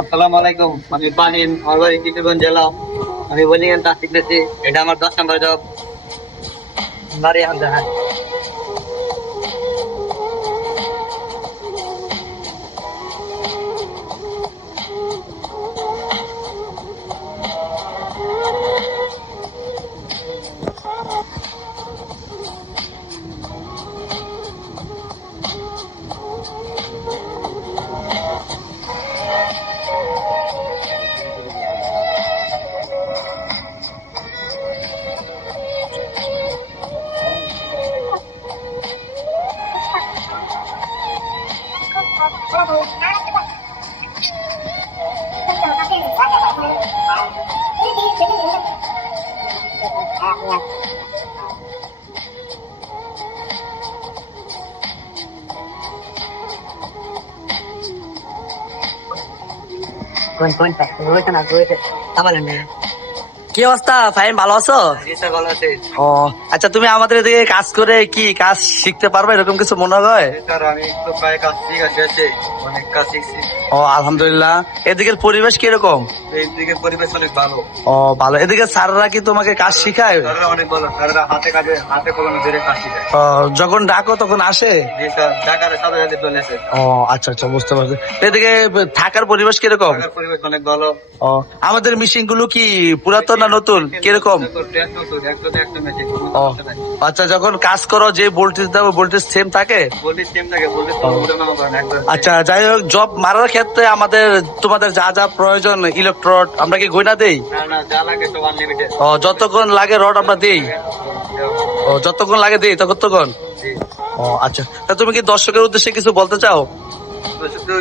আসসালামু আলাইকুম। আমি পানিম, আমার বাড়ি কিশোরগঞ্জ জেলা। আমি বোলিং এর কাজ শিখতেছি। এটা আমার 10 নম্বর জব। বাড়ি হামদা। কোন কোন হয়েছে না হয়েছে আমার কি অবস্থা ফাহিম, ভালো আছো? ভালো আছে। ও আচ্ছা, তুমি আমাদের এদিকে কাজ করে কি কাজ শিখতে পারবে এরকম কিছু মনে হয়? স্যার আমি তো প্রায় কাজ শিখে আছে, অনেক কাজ শিখছি। ও আলহামদুলিল্লাহ। এদিকের পরিবেশ কিরকম? এইদিকে পরিবেশ অনেক ভালো। ও ভালো। এদিকে স্যাররা কি তোমাকে কাজ শিখায়? স্যাররা অনেক ভালো, স্যাররা হাতে কাজে হাতে কলমে ধরে কাজ শিখায়। ও, যখন ডাকো তখন আসে? জি স্যার, ঢাকার সাথে সাথে চলে আসে। ও আচ্ছা আচ্ছা, বুঝতে পারছি। এদিকে থাকার পরিবেশ কিরকম? ঢাকার পরিবেশ অনেক ভালো। ও, আমাদের মেশিন গুলো কি পুরাতন না নতুন, কিরকম? একদম মেশিন। ও আচ্ছা, যখন কাজ করো যে ভোল্টেজ দাও ভোল্টেজ সেম থাকে? বলি সেম থাকে, বলি তো উঠানামা করেন একবার। আচ্ছা, যাই হোক, জব মারার ক্ষেত্রে আমাদের তোমাদের যা যা প্রয়োজন ইলেকট্রড আমরা কি গয়না দেই? না না, যা লাগে সব আনলিমিটেড। ও, যতক্ষণ লাগে রড আমরা দিই? ও, যতক্ষণ লাগে দিই ততক্ষণ? জি। ও আচ্ছা, তা তুমি কি দর্শকের উদ্দেশ্যে কিছু বলতে চাও? তো শুধু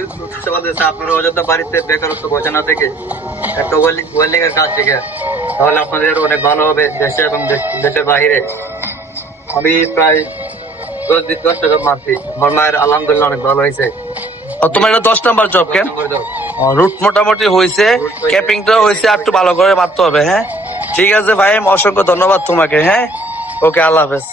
আপনারা অযোধ্যা বাড়িতে বেকারত্ব বসে না থেকে একটা ওয়েল্ডিং এর কাজ শিখে তাহলে আপনাদের অনেক ভালো হবে দেশে এবং দেশের বাহিরে। আমি প্রায় 10টা জব মারছি, আমার মায়ের আলহামদুলিল্লাহ অনেক ভালো হয়েছে। ও, তোমার এটা 10 নম্বর জব কেন? রুট মোটামুটি হয়েছে, ক্যাপিংটা হয়েছে, আর একটু ভালো করে মারতে হবে। হ্যাঁ ঠিক আছে ভাই, অসংখ্য ধন্যবাদ তোমাকে। হ্যাঁ, ওকে, আল্লাহ হাফেজ।